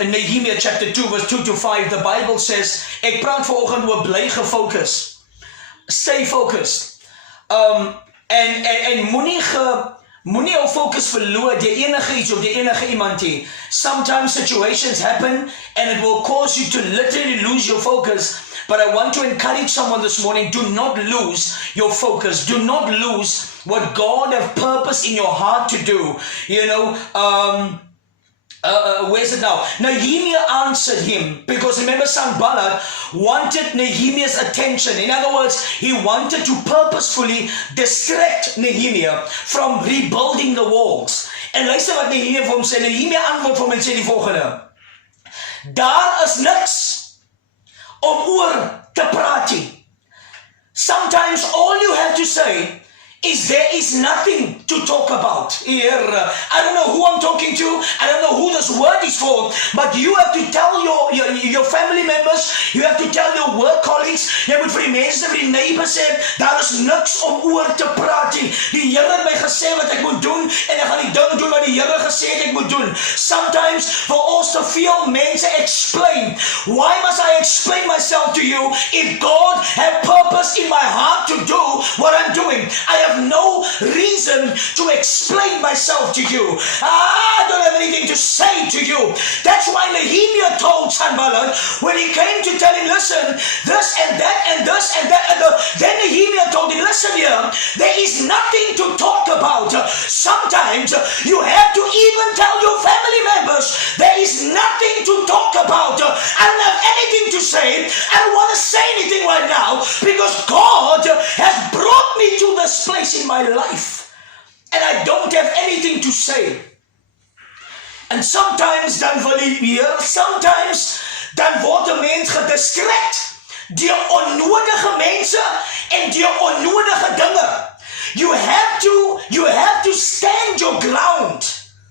In Nehemiah chapter 2 verse 2 to 5, the Bible says, ek praat vanoggend oor bly gefocus. Stay focused. En moenie jou focus verloor deur enige iets of deur enige iemand nie. Sometimes situations happen and it will cause you to literally lose your focus. But I want to encourage someone this morning, do not lose your focus. Do not lose what God has purpose in your heart to do. You know, where's it now? Nehemiah answered him because remember Sanballat wanted Nehemiah's attention. In other words, he wanted to purposefully distract Nehemiah from rebuilding the walls. En luister wat Nehemiah vir hom sê. Nehemiah antwoord vir hom en sê die volgende: daar is niks om oor te praat nie. Sometimes all you have to say is there is nothing to talk about here. I don't know who I'm talking to. I don't know who this word is for. But you have to tell your family members. You have to tell your work colleagues. Jy moet vir die mense, vir die neighbors sê, daar is niks om oor te praat nie. Die Here het my gesê wat ek moet doen en ek gaan die ding doen wat die Here gesê het ek moet doen. Sometimes for us to feel mense explain. Why must I explain myself to you if God had purpose in my heart to do what I'm doing? I have no reason to explain myself to you. I don't have anything to say to you. That's why Nehemiah told Sanballat when he came to tell him, listen, this and that and this and that. Then Nehemiah told him, listen here, there is nothing to talk about. Sometimes you have to even tell your family members there is nothing to talk about. I don't have anything to say. I don't want to say anything right now because God has brought me to this place in my life and I don't have anything to say. En sometimes dan wil jy weer, sometimes dan word 'n mens gedistract deur onnodige mense en deur onnodige dinge. You have to stand your ground.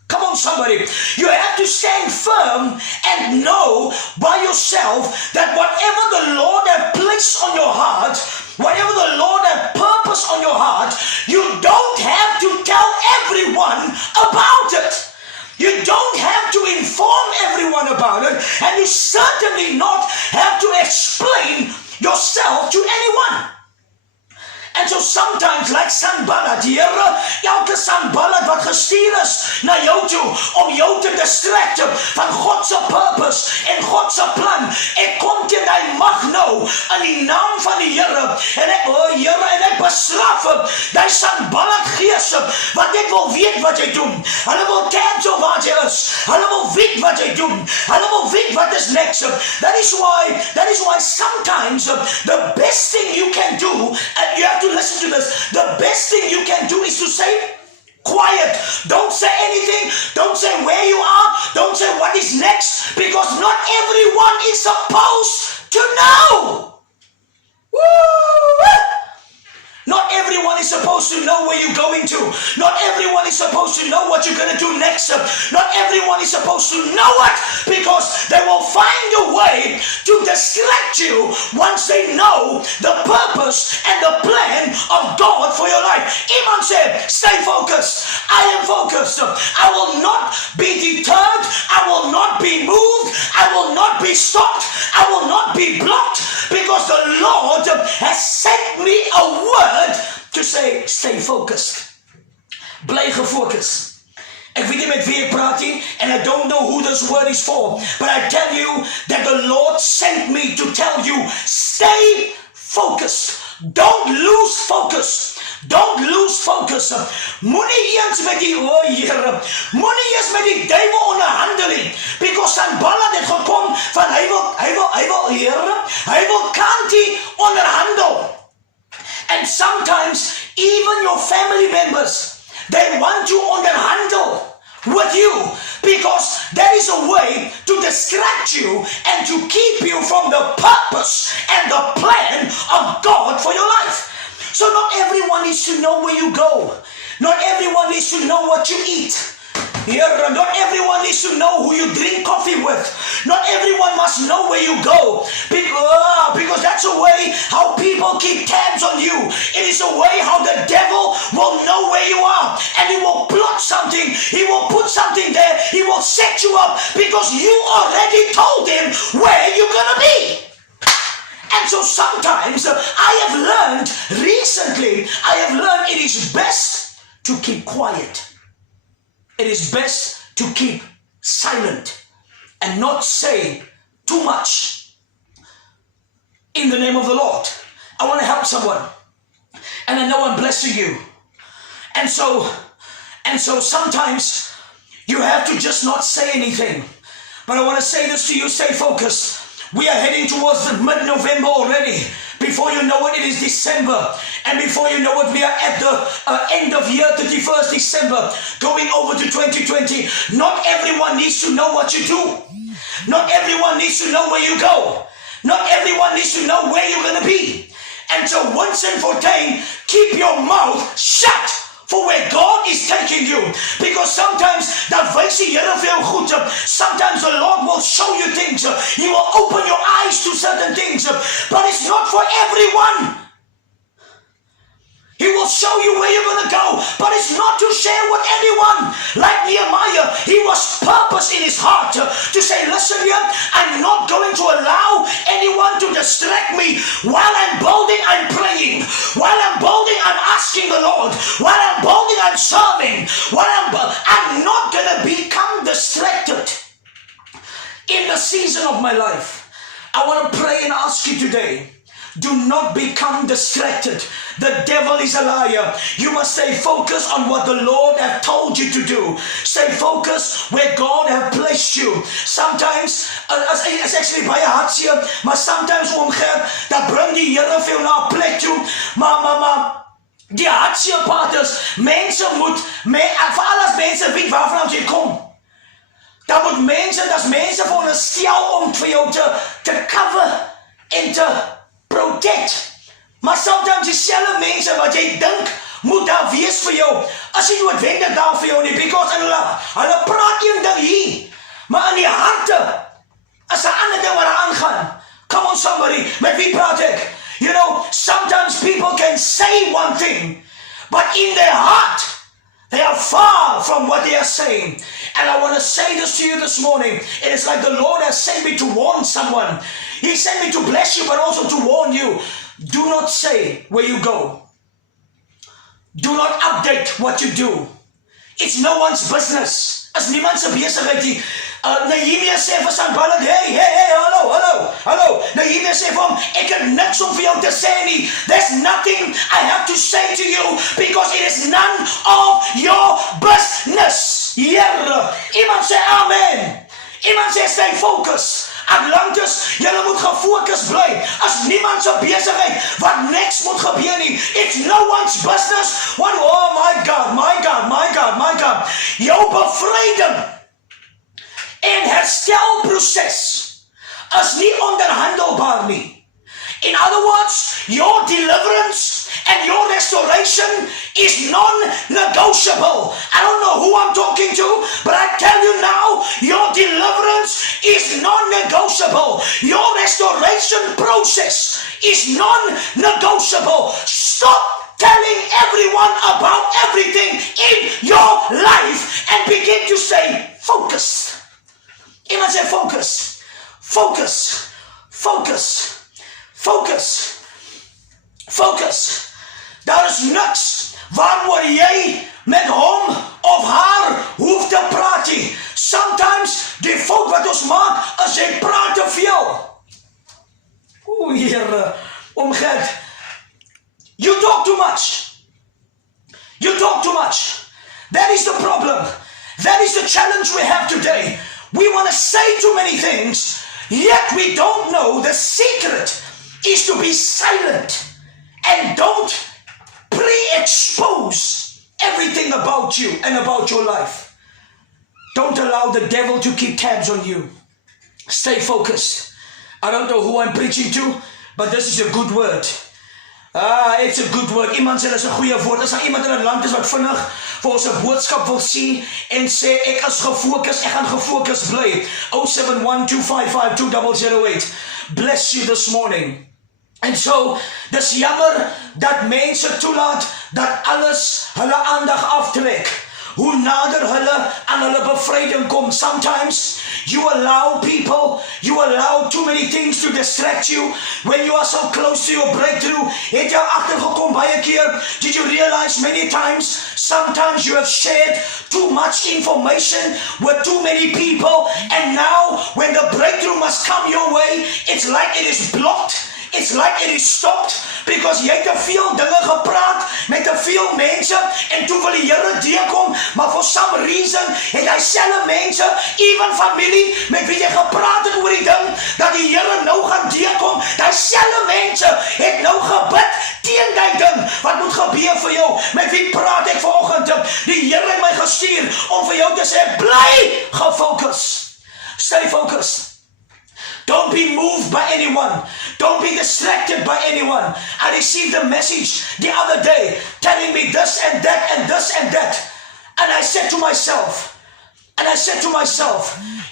Come on, somebody. You have to stand firm and know by yourself that whatever the Lord has placed on your heart, whatever the Lord has purpose on your heart, you don't have to tell everyone about it. You don't have to inform everyone about it, and you certainly not have to explain yourself to anyone. And so sometimes, like Sanballat, Here, elke Sanballat wat gestuur is na jou toe om jou te distract van God se purpose en God se plan. Ek kom teen die mag nou in die naam van die Here en ek bestraf die Sanballat gees wat net wil weet wat jy doen. Hulle wil cancel wat jy is. Hulle wil weet wat jy doen. Hulle wil weet wat is next. That is why sometimes the best thing you can do, and you have to listen to this, the best thing you can do is to say quiet. Don't say anything. Don't say where you are. Don't say what is next, because not everyone is supposed to know. Woo! Not everyone is supposed to know where you're going to. Not everyone is supposed to know what you're going to do next. Not everyone is supposed to know it, because they will find a way to distract you once they know the purpose and the plan of God for your life. Iman said, stay focused. I am focused. I will not be deterred. I will not be moved. I will not be stopped. I will not be blocked, because the Lord has sent me a word to say, stay focused. Bly gefocus. Ek weet nie met wie ek praat nie, and I don't know who this word is for, but I tell you that the Lord sent me to tell you, stay focused. Don't lose focus. Don't lose focus. Moenie eens met die Here, moenie eens met die duiwel onderhandel nie, because Sanballat het gekom van hy wil Here, hy wil kantie onderhandel. And sometimes even your family members, they want to underhandle with you, because that is a way to distract you and to keep you from the purpose and the plan of God for your life. So not everyone needs to know where you go. Not everyone needs to know what you eat. Not everyone needs to know who you drink coffee with. Not everyone must know where you go. Because that's a way how people keep tabs on you. It is a way how the devil will know where you are. And he will plot something. He will put something there. He will set you up because you already told him where you're going to be. And so sometimes recently I have learned it is best to keep quiet. It is best to keep silent and not say too much in the name of the Lord. I want to help someone, and I know I'm blessing you. And so sometimes you have to just not say anything. But I want to say this to you, stay focused. We are heading towards the mid-November already. Before you know it, it is December. And before you know it, we are at the end of year, 31st December, going over to 2020. Not everyone needs to know what you do. Not everyone needs to know where you go. Not everyone needs to know where you're going to be. And so Winston Fortuin, keep your mouth shut for where God is taking you. Because sometimes sometimes the Lord will show you things. He will open your eyes to certain things. But it's not for everyone. He will show you where you're going to go, but it's not to share with anyone. Like Nehemiah, he was purpose in his heart to say, listen here, I'm not going to allow anyone to distract me. While I'm building, I'm praying. While I'm building, I'm asking the Lord. While I'm building, I'm serving. I'm not going to become distracted in the season of my life. I want to pray and ask you today, do not become distracted. The devil is a liar. You must stay focused on what the Lord has told you to do. Stay focused where God has placed you. Sometimes, it's actually baie hartseer, maar sometimes omgekeerd, dat bring die Here veel na 'n plek toe. Maar die hartseer part is, mense moet, veral as mense weet waarvan jy kom. Dan moet mense veronderstel om vir jou te cover en te protect. Maar sometimes dieselfde mense wat jy dink moet daar wees vir jou, as jy noodwendig daar vir jou nie, because hulle praat een ding hier, maar in die harte is 'n ander ding wat daar aangaan. Come on somebody, met wie praat ek? You know, sometimes people can say one thing, but in their heart, they are far from what they are saying. And I want to say this to you this morning. It is like the Lord has sent me to warn someone. He sent me to bless you, but also to warn you. Do not say where you go. Do not update what you do. It's no one's business. As niemand se besigheid nie. Nehemia sê vir Sanballat, hey, hallo. Nehemia sê vir hom, ek het niks om vir jou te sê nie. There's nothing I have to say to you because it is none of your business. Here, iemand sê amen. Iemand sê stay focused. Atlantis, julle moet gefokus bly. As niemand se besigheid wat niks moet gebeur nie. It's no one's business. Oh my God. Jou bevryding en herstelproses is nie onderhandelbaar nie. In other words, your deliverance and your restoration is non-negotiable. I don't know who I'm talking to, but I tell you now, your deliverance is non-negotiable. Your restoration process is non-negotiable. Stop telling everyone about everything in your life and begin to say, focus. Iemand say focus. Focus. Focus. Focus. Focus. Daar is niks waaroor jy met hom of haar hoef te praat nie. Sometimes die fout wat ons maak is jy praat te veel. O Here, omgeet. You talk too much. You talk too much. That is the problem. That is the challenge we have today. We want to say too many things, yet we don't know the secret is to be silent and don't pre-expose everything about you and about your life. Don't allow the devil to keep tabs on you. Stay focused. I don't know who I'm preaching to, but this is a good word. It's a good word. Iemand sê, dis 'n goeie woord. As daar iemand in 'n land is wat vinnig vir ons 'n boodskap wil sien en sê, ek is gefokus, ek gaan gefokus bly. 0712552008. Bless you this morning. En so, dis jammer dat mense toelaat dat alles hulle aandag aftrek. Hoe nader hulle aan hulle bevryding kom. Sometimes you allow people, you allow too many things to distract you when you are so close to your breakthrough. Het jy agtergekom baie keer? Did you realize many times, sometimes you have shared too much information with too many people, and now when the breakthrough must come your way, it's like it is blocked. It's like it is stopped because jy het te veel dinge gepraat met te veel mense en toe wil die Here deurkom, maar for some reason het hy selfe mense, even familie met wie jy gepraat het oor die ding dat die Here nou gaan deurkom, die selfe mense het nou gebid teen die ding wat moet gebeur vir jou. Met wie praat ek vanoggend? Die Here het my gestuur om vir jou te sê, bly gefokus. Stay focused. Don't be moved by anyone. Don't be distracted by anyone. I received a message the other day telling me this and that and this and that. And I said to myself,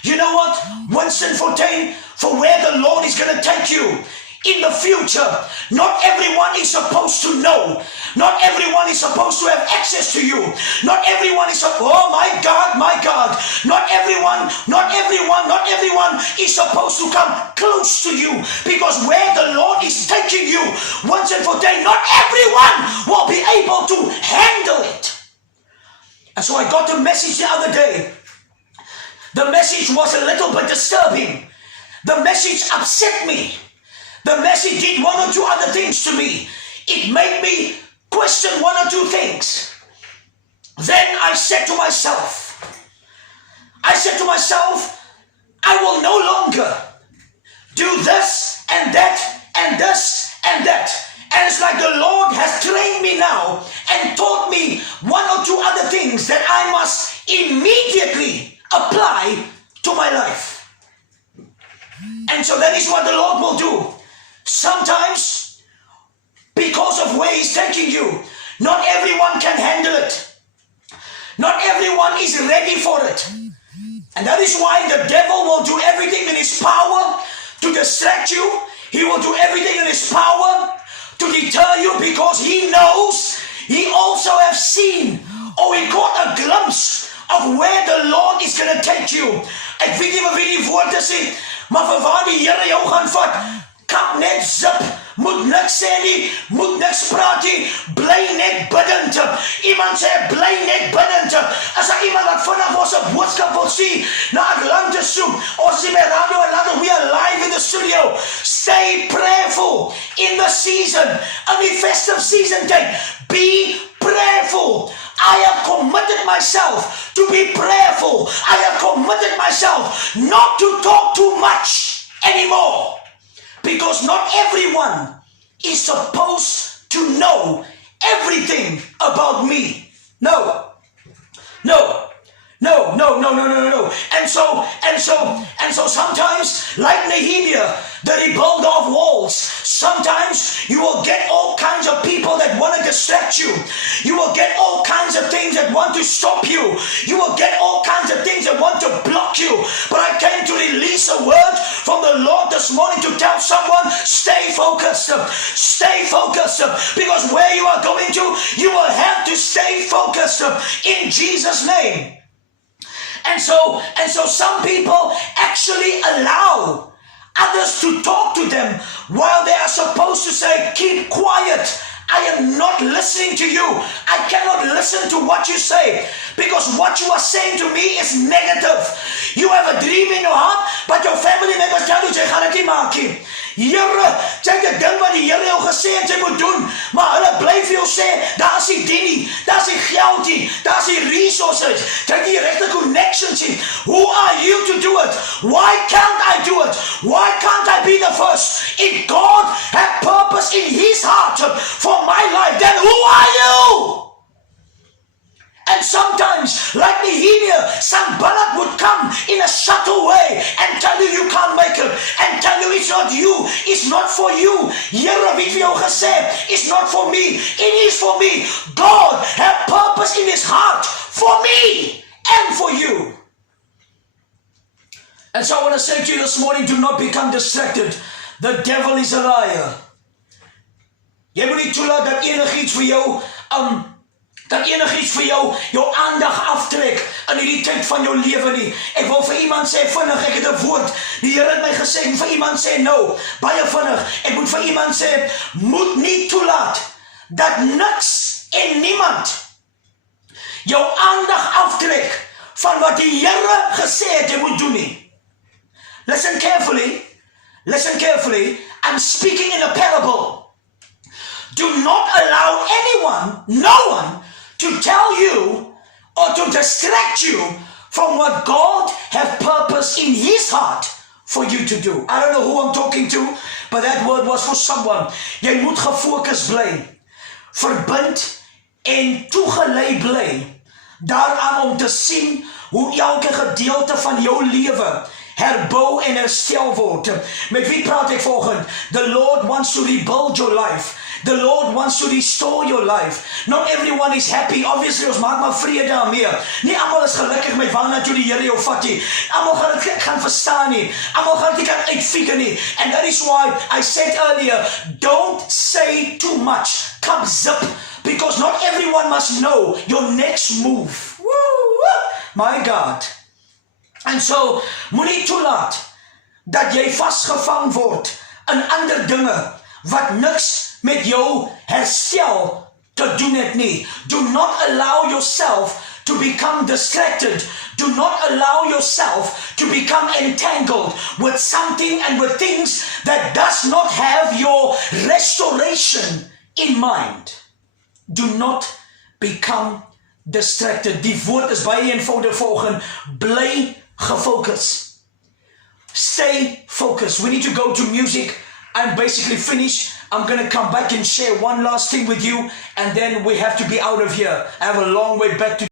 you know what? Winston Fortuin, for where the Lord is going to take you in the future, not everyone is supposed to know. Not everyone is supposed to have access to you. Not everyone is oh my God. Not everyone is supposed to come close to you, because where the Lord is taking you, once and for day, not everyone will be able to handle it. And so I got the message the other day. The message was a little bit disturbing. The message upset me. The message did one or two other things to me. It made me question one or two things. Then I said to myself, I will no longer do this and that and this and that. And it's like the Lord has trained me now and taught me one or two other things that I must immediately apply to my life. And so that is what the Lord will do. Sometimes, because of where He's taking you, not everyone can handle it. Not everyone is ready for it. And that is why the devil will do everything in his power to distract you. He will do everything in his power to deter you, because he knows, he also has seen, or he caught a glimpse of where the Lord is going to take you. Ek weet nie wat die woorde sê, maar vir waar die Here jou gaan vat, kap net zip, moet niks sê nie, moet niks praat nie, bly net bidend. Iemand sê, bly net bidend. As daar iemand wat vanaf ons 'n boodskap wil sien, na Atlanta soek, ons is by Radio Atlanta, we are live in the studio. Stay prayerful in the season, in the festive season time. Be prayerful. I have committed myself to be prayerful. I have committed myself not to talk too much anymore. Because not everyone is supposed to know everything about me. No. And so sometimes, like Nehemiah, the rebuilder of walls, sometimes you will get all kinds of people that want to distract you. You will get all kinds of things that want to stop you. You will get all kinds of things that want to block you. But I came to release a word from the Lord this morning to tell someone, stay focused. Stay focused. Because where you are going to, you will have to stay focused in Jesus' name. And so some people actually allow others to talk to them while they are supposed to say, keep quiet. I am not listening to you. I cannot listen to what you say, because what you are saying to me is negative. You have a dream in your heart, but your family members tell you, jy gaan dit nie maak nie. Here, jy het 'n ding wat die Here jou gesê het jy moet doen, maar hulle bly vir jou sê, daar is nie die nie, daar is nie geld nie, daar is nie resources, jy het nie regte connections nie. Who are you to do it? Why can't I do it? Why can't I be the first? If God had purpose in His heart for my life, then who are you? And sometimes, like Nehemiah, Sanballat would come in a subtle way and tell you you can't make it, and tell you it's not about you is not for you. Here wie vir jou gesê, it's not for me. It is for me. God has purpose in his heart for me and for you. And so I want to say to you this morning, do not become distracted. The devil is a liar. Jy moet nie toelaat dat enigiets vir jou, jou aandag aftrek in die tyd van jou lewe nie. Ek wil vir iemand sê vinnig, ek het 'n woord. Die Here het my gesê, en vir iemand sê nou, baie vinnig. Ek moet vir iemand sê, moet nie toelaat dat niks en niemand jou aandag aftrek van wat die Here gesê het jy moet doen nie. Listen carefully. Listen carefully. I'm speaking in a parable. Do not allow anyone, no one, to tell you or to distract you from what God has purpose in his heart for you to do. I don't know who I'm talking to, but that word was for someone. Jy moet gefokus bly, verbind en toegelei bly daaraan om te sien hoe elke gedeelte van jou lewe herbou en herstel word. Met wie praat ek volgend? The Lord wants to rebuild your life. The Lord wants to restore your life. Not everyone is happy. Obviously, ons maak maar vrede daarmee. Nie almal is gelukkig met waarna toe die Here jou vat nie. Almal gaan dit kan verstaan nie. Almal gaan dit kan uitfigure nie. And that is why I said earlier, don't say too much. Come zip. Because not everyone must know your next move. Woo! My God. En so, moenie toelaat dat jy vasgevang word in ander dinge wat niks met jou herstel te doen het nie. Do not allow yourself to become distracted. Do not allow yourself to become entangled with something and with things that does not have your restoration in mind. Do not become distracted. Die woord is baie eenvoudig volgens, bly gefocus. Stay focused. We need to go to music. I'm basically finished. I'm going to come back and share one last thing with you, and then we have to be out of here. I have a long way back to